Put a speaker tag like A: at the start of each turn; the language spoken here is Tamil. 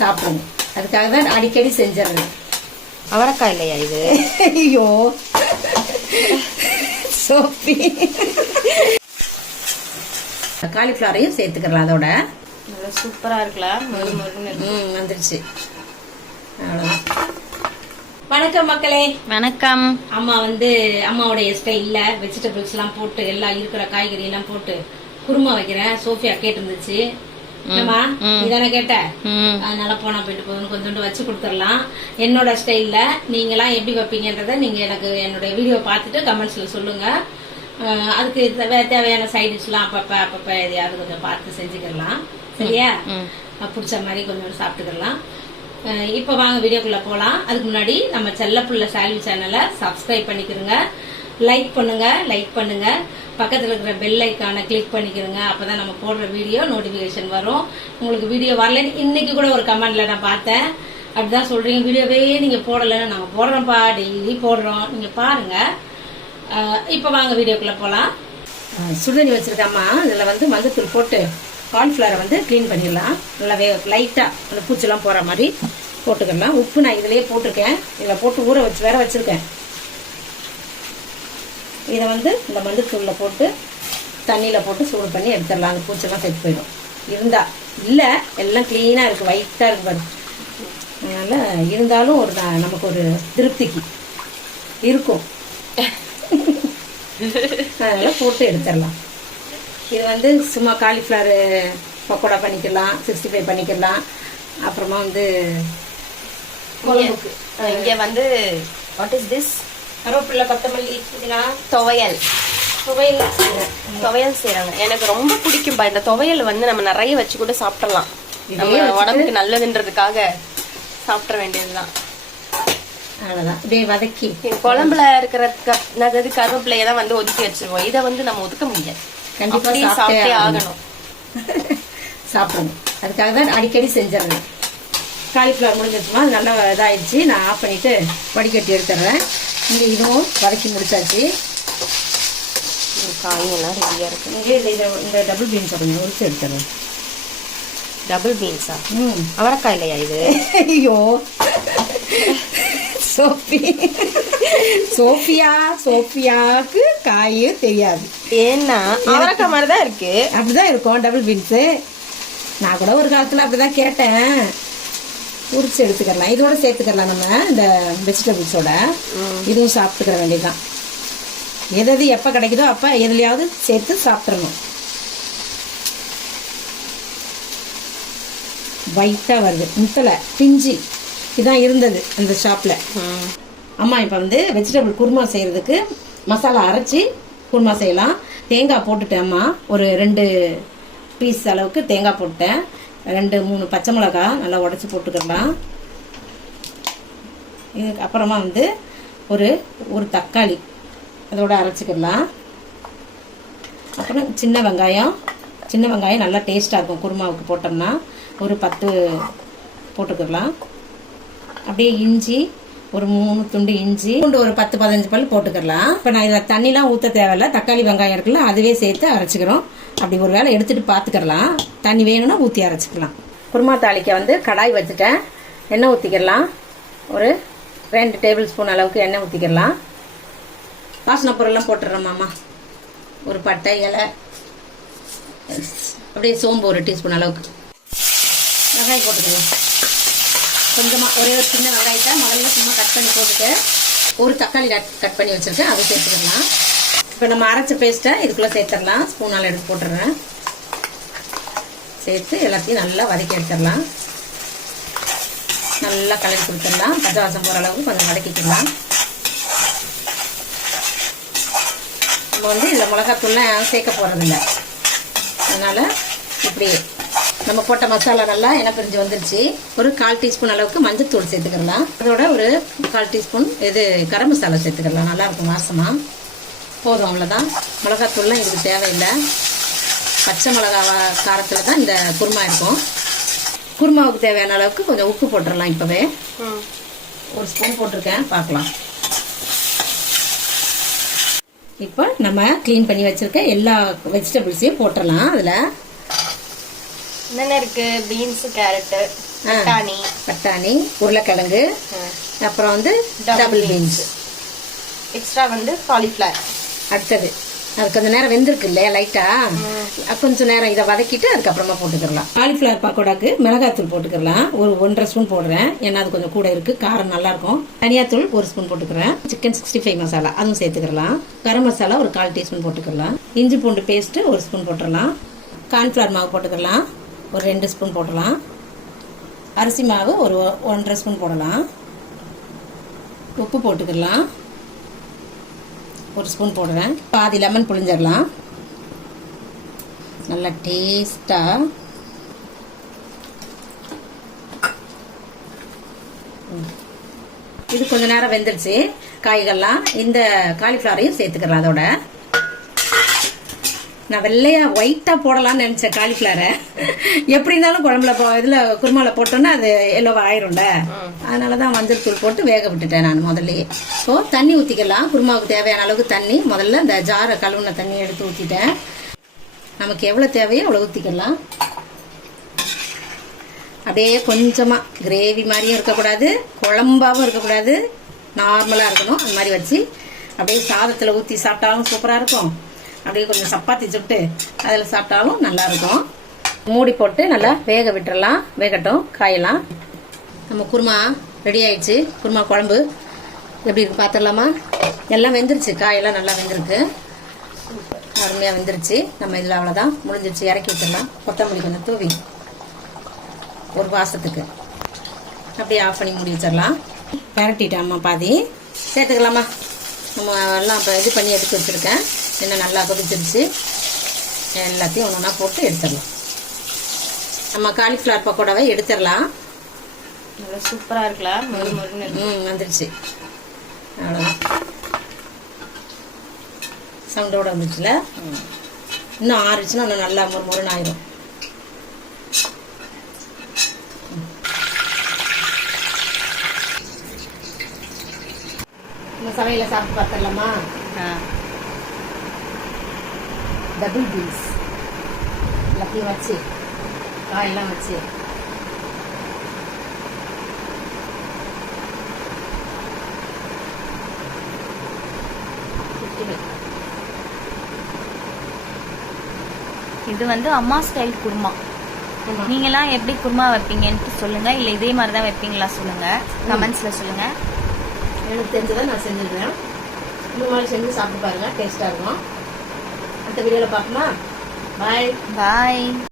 A: சாப்பிடுங்க அதுக்காக தான் அடிக்கடி செஞ்சிடுறது
B: அவரைக்காய் இல்லையா இது?
A: ஐயோ. சோப்பி காலிஃப்ளவரையும் சேர்த்துக்கலாம் அதோட.
B: நல்லா சூப்பரா இருக்கலாம் மொறு மொறுன்னு இருக்கு.
A: ம் வந்துருச்சு. வணக்கம் மக்களே.
B: வணக்கம்.
A: அம்மா வந்து அம்மாவுடைய ஸ்டைல்ல வெஜிடபிள்ஸ் எல்லாம் போட்டு எல்லாம் இருக்கிற காய்கறி எல்லாம் போட்டு குருமா வைக்கிறேன். சோஃபியா கேட்டிருந்துச்சு. ஏம்மா நீ தானே கேட்ட? அதனால போனா போயிட்டு போகுதுன்னு கொஞ்சோண்டு வச்சு கொடுத்துடலாம். என்னோட ஸ்டைல்ல நீங்களாம் எப்படி வைப்பீங்கன்றத நீங்க எனக்கு என்னோட வீடியோ பார்த்துட்டு கமெண்ட்ஸ்ல சொல்லுங்க. அதுக்கு தேவை- தேவையான சைட் டிஷ்லாம் அப்பப்ப அப்பப்ப எதையாவது கொஞ்சம் பார்த்து செஞ்சுக்கலாம் சரியா? பிடிச்ச மாதிரி கொஞ்சம் சாப்பிட்டுக்கலாம் இப்ப வாங்க வீடியோக்குள்ள போலாம். அதுக்கு முன்னாடி நம்ம செல்லப்புள்ள சால்வி சேனலை சப்ஸ்கிரைப் பண்ணிக்கிறோங்க லைக் பண்ணுங்க லைக் பண்ணுங்க. பக்கத்தில் இருக்கிற பெல் ஐக்கானை கிளிக் பண்ணிக்கிறோங்க. அப்பதான் நம்ம போடுற வீடியோ நோட்டிஃபிகேஷன் வரும். உங்களுக்கு வீடியோ வரலன்னு இன்னைக்கு கூட ஒரு கமெண்டில் நான் பார்த்தேன். அப்படிதான் சொல்கிறீங்க வீடியோவே நீங்கள் போடலைன்னு நாங்கள் போடுறோம்ப்பா. டெய்லி போடுறோம். நீங்கள் பாருங்கள் இப்போ வாங்க வீடியோக்குள்ளே போகலாம் சுடுதண்ணி வச்சுருக்கம்மா. இதில் வந்து மஞ்சத்தூள் போட்டு கார்ன்ஃப்ளவரை வந்து க்ளீன் பண்ணிடலாம். நல்லா வே லைட்டாக அந்த பூச்செல்லாம் போகிற மாதிரி போட்டுக்கலாம் உப்பு நான் இதுலயே போட்டிருக்கேன். இதில் போட்டு ஊற வச்சு வேற வச்சுருக்கேன். இதை வந்து இந்த மஞ்சத்தூளில் போட்டு தண்ணியில் போட்டு சூடு பண்ணி எடுத்துடலாம். அந்த பூச்செல்லாம் செட் போயிடும். இருந்தால் இல்லை எல்லாம் க்ளீனாக இருக்குது ஒயிட்டாக இருக்கு பாரு. அதனால் இருந்தாலும் ஒரு ந- நமக்கு ஒரு திருப்திக்கு இருக்கும். அதனால் போட்டு எடுத்துடலாம். இது வந்து சும்மா காலிஃப்ளவர் பக்கோடா பண்ணிக்கலாம் சிக்ஸ்டி ஃபைவ் பண்ணிக்கலாம். அப்புறமா வந்து குழம்புக்கு
B: வந்து வாட் இஸ் திஸ்
A: கருவேப்பிலை கொத்தமல்லி புதினா.
B: துவையல்.
A: துவையல்
B: துவையல் செய்றாங்க. எனக்கு ரொம்ப பிடிக்கும்பா இந்த துவையல் வந்து நம்ம நிறைய வச்சு கூட சாப்பிடலாம்.
A: இதே
B: நம்ம உடம்புக்கு நல்லதுன்றதுக்காக சாப்பிட வேண்டியதுதான்.
A: இப்படியே வதக்கி.
B: குழம்புல இருக்கிற நகது கருவேப்பிலையை தான் வந்து ஒதுக்கி வச்சிருவோம். இதை வந்து நம்ம ஒதுக்க முடியாது.
A: கண்டிப்பா
B: அப்படியே
A: சாப்பிட்டே. ஆகணும். சாப்பிடணும். அதுக்காக தான் அடிக்கடி செஞ்சிடுறேன். காலிஃப்ளவர் முடிஞ்சிருச்சுமா? அது நல்லா இதாயிடுச்சு. நான் ஆஃப் பண்ணிட்டு வடிகட்டி எடுத்துடுறேன். இங்கே இதுவும் வதக்கி முடிச்சாச்சு.
B: காயெல்லாம் ரெடியா இருக்கு.
A: இங்கே இந்த இந்த டபுள் பீன்ஸ் கொஞ்சம் உரிச்சு எடுத்துடுறேன்.
B: டபுள் பீன்ஸா
A: ம்.
B: அவரைக்காய் இல்லையா இது?
A: ஐயோ. சோஃபி. சோஃபியா சோஃபியாவுக்கு காயே தெரியாது.
B: ஏன்னா அவரைக்காய் மாதிரி தான் இருக்கு.
A: அப்படிதான் இருக்கும் டபுள் பீன்ஸு நான் கூட ஒரு காலத்தில் அப்படிதான் கேட்டேன். உரிச்சு எடுத்துக்கலாம் இதோட சேர்த்துக்கலாம் நம்ம இந்த வெஜிடபிள்ஸோட இதுவும் சாப்பிட்டுக்கிற வேண்டியதுதான். எது எது எப்போ கிடைக்குதோ அப்போ எதுலையாவது சேர்த்து சாப்பிட்றணும் ஒயிட்டாக வருது. முத்தலை பிஞ்சி. இதான் இருந்தது அந்த ஷாப்பில் அம்மா இப்போ வந்து வெஜிடபிள் குருமா செய்கிறதுக்கு மசாலா அரைச்சி குருமா செய்யலாம். தேங்காய் போட்டுட்டேன் அம்மா. ஒரு ரெண்டு பீஸ் அளவுக்கு தேங்காய் போட்டேன் ரெண்டு மூணு பச்சை மிளகா நல்லா உடச்சி போட்டுக்கலாம் இதுக்கு அப்புறமா வந்து ஒரு ஒரு தக்காளி. அதோட அரைச்சிக்கலாம் அப்புறம் சின்ன வெங்காயம். சின்ன வெங்காயம் நல்லா டேஸ்ட்டாக இருக்கும். குருமாவுக்கு போட்டோம்னா ஒரு பத்து போட்டுக்கலாம் அப்படியே இஞ்சி ஒரு மூணு துண்டு இஞ்சி துண்டு ஒரு பத்து பதினஞ்சு பல் போட்டுக்கலாம் இப்போ நான் இதில் தண்ணிலாம் ஊற்ற தேவையில்ல. தக்காளி வெங்காயம் இருக்குல்ல அதுவே சேர்த்து அரைச்சிக்கிறோம். அப்படி ஒரு வேளை எடுத்துட்டு பார்த்துக்கலாம் தண்ணி வேணும்னா ஊற்றி அரைச்சிக்கலாம். குருமா தாளிக்க வந்து கடாய் வச்சுட்டேன். எண்ணெய் ஊற்றிக்கலாம் ஒரு ரெண்டு டேபிள் ஸ்பூன் அளவுக்கு எண்ணெய் ஊற்றிக்கலாம் வாசனை பொருள்லாம் போட்டுடுறோமாம்மா ஒரு பட்டை இலை. அப்படியே சோம்பு ஒரு டீஸ்பூன் அளவுக்கு. வெங்காயம் போட்டுக்கலாம். கொஞ்சமாக ஒரே ஒரு சின்ன வெங்காயத்தை முதல்ல சும்மா கட் பண்ணி போட்டுட்டு ஒரு தக்காளி கட் கட் பண்ணி வச்சுருக்கேன். அதை சேர்த்துக்கலாம். இப்போ நம்ம அரைச்ச பேஸ்ட்டை இதுக்குள்ளே சேர்த்துடலாம். ஸ்பூனால் எடுத்து போட்டுடுறேன். சேர்த்து எல்லாத்தையும் நல்லா வதக்கி எடுத்துடலாம். நல்லா கலரி கொடுத்துடலாம். பச்சை வாசம் போகிற அளவுக்கு கொஞ்சம் வதக்கிக்கலாம். நம்ம வந்து இதில் மிளகாத்தூள்லாம் சேர்க்க போகிறதில்ல அதனால் இப்படி நம்ம போட்ட மசாலா நல்லா எண்ணெய் பிரிஞ்சு வந்துருச்சு. ஒரு கால் டீஸ்பூன் அளவுக்கு மஞ்சத்தூள் சேர்த்துக்கலாம் அதோட ஒரு கால் டீஸ்பூன் இது கரம் மசாலா சேர்த்துக்கலாம் நல்லா இருக்கும் போதும் அவ்வளோதான் மிளகாத்தூள்லாம் இதுக்கு தேவையில்லை. பச்சை மிளகா காரத்தில் தான் இந்த குருமா இருக்கும். குருமாவுக்கு தேவையான அளவுக்கு கொஞ்சம் உப்பு போட்டுடலாம் இப்போவே. ஒரு ஸ்பூன் போட்டிருக்கேன் பார்க்கலாம். இப்போ நம்ம க்ளீன் பண்ணி வச்சிருக்க எல்லா வெஜிடபிள்ஸையும் போட்டுடலாம் அதில்.
B: என்னென்ன இருக்கு? பீன்ஸ் கேரட்டு பட்டாணி.
A: பட்டாணி உருளைக்கிழங்கு அப்புறம் வந்து டபுள் பீன்ஸ்
B: எக்ஸ்ட்ரா வந்து காலிஃப்ளவர்
A: அடுத்தது. அது கொஞ்ச நேரம் வெந்திருக்கு இல்லையா லைட்டா கொஞ்சம் நேரம் இதை வதக்கிட்டு அதுக்கப்புறமா போட்டுக்கலாம் காலிஃப்ளவர் பக்கோடாக்கு மிளகாத்தூள் போட்டுக்கலாம் ஒரு ஒன்றரை ஸ்பூன் போடுறேன். ஏன்னா அது கொஞ்சம் கூட இருக்கு. காரம் நல்லா இருக்கும். தனியாத்தூள் ஒரு ஸ்பூன் போட்டுக்கிறேன். சிக்கன் சிக்ஸ்டி ஃபைவ் மசாலா அதுவும் சேர்த்துக்கலாம் கரம் மசாலா ஒரு கால் டீஸ்பூன் போட்டுக்கலாம். இஞ்சி பூண்டு பேஸ்ட் ஒரு ஸ்பூன் போட்டுடலாம் கார்ன்ஃப்ளவர் மாவு போட்டுக்கலாம் ஒரு ரெண்டு ஸ்பூன் போடலாம் அரிசி மாவு ஒரு ஒன்றரை ஸ்பூன் போடலாம். உப்பு போட்டுக்கலாம் ஒரு ஸ்பூன் போடுறேன் பாதி லெமன் புழிஞ்சிடலாம். நல்லா டேஸ்டாக இது கொஞ்ச நேரம் வெந்துடுச்சு காய்கள்லாம் இந்த காலிஃப்ளவரையும் சேர்த்துக்கிறேன் அதோட. நான் வெள்ளையா ஒயிட்டா போடலாம்னு நினைச்சேன் காலிஃப்ளவரை எப்படி இருந்தாலும் குழம்புல போ இதுல குருமால போட்டோன்னா அது எல்லோவா ஆயிரும்ல. அதனாலதான் மஞ்சள் தூள் போட்டு வேக விட்டுட்டேன் நான் முதல்லயே. இப்போ தண்ணி ஊத்திக்கலாம். குருமாவுக்கு தேவையான அளவுக்கு தண்ணி. முதல்ல இந்த ஜாரை கழுவுன தண்ணி எடுத்து ஊத்திட்டேன். நமக்கு எவ்வளவு தேவையோ அவ்வளவு ஊத்திக்கலாம். அப்படியே கொஞ்சமா கிரேவி மாதிரியும் இருக்கக்கூடாது. குழம்பாவும் இருக்கக்கூடாது. நார்மலா இருக்கணும். அந்த மாதிரி வச்சு அப்படியே சாதத்தில் ஊற்றி சாப்பிட்டாலும் சூப்பராக இருக்கும். அப்படியே கொஞ்சம் சப்பாத்தி சுட்டு அதில் சாப்பிட்டாலும் நல்லாயிருக்கும் மூடி போட்டு நல்லா வேக விட்டுறலாம். வேகட்டும் காயெல்லாம் நம்ம குருமா ரெடி ஆயிடுச்சு. குருமா குழம்பு எப்படி இருக்கு பார்த்துடலாமா எல்லாம் வெந்துருச்சு. காயெல்லாம் நல்லா வெந்திருக்கு. அருமையாக வெந்துருச்சு. நம்ம இதில் அவ்வளோதான் முடிஞ்சிருச்சு. இறக்கி வச்சிடலாம் கொத்தமல்லி கொஞ்சம் தூவி ஒரு வாசத்துக்கு. அப்படியே ஆஃப் பண்ணி மூடி வச்சிடலாம். பரட்டிட்டாம்மா பாதி. சேர்த்துக்கலாமா? நம்ம எல்லாம் இப்போ இது பண்ணி எடுத்து வச்சுருக்கேன். இன்னும் நல்லா கொதிச்சிருச்சு. எல்லாத்தையும் ஒன்று ஒன்றா போட்டு எடுத்துடலாம். நம்ம காலிஃப்ளவர் பக்கோடாவை எடுத்துடலாம்.
B: நல்லா சூப்பரா இருக்கலாம்.
A: ம் வந்துருச்சு. அவ்வளோதான் சவுண்டோட வந்துச்சுல இன்னும் ஆறுச்சுன்னா இன்னும் நல்லா மொறு மொறுன்னு ஆயிரும். நம்ம சமையல சாப்பிட்டு பார்த்துடலாமா?
B: ஆ.
A: டபுள் பீன்ஸ் எல்லாத்தையும் வச்சு காயெல்லாம் வச்சு
C: இது வந்து அம்மா ஸ்டைல் குருமா. நீங்களாம் எப்படி குருமா வைப்பீங்கன்ட்டு சொல்லுங்க. இல்ல இதே மாதிரி தான் வைப்பீங்களா சொல்லுங்க. கமெண்ட்ஸ்ல சொல்லுங்க.
A: எனக்கு தெரிஞ்சதை நான் செஞ்சுருக்கேன் இந்த மாதிரி செஞ்சு சாப்பிட்டு பாருங்க. டேஸ்ட்டாக இருக்கும். அடுத்த வீடியோவில் பார்ப்போமா? பாய்
C: பாய்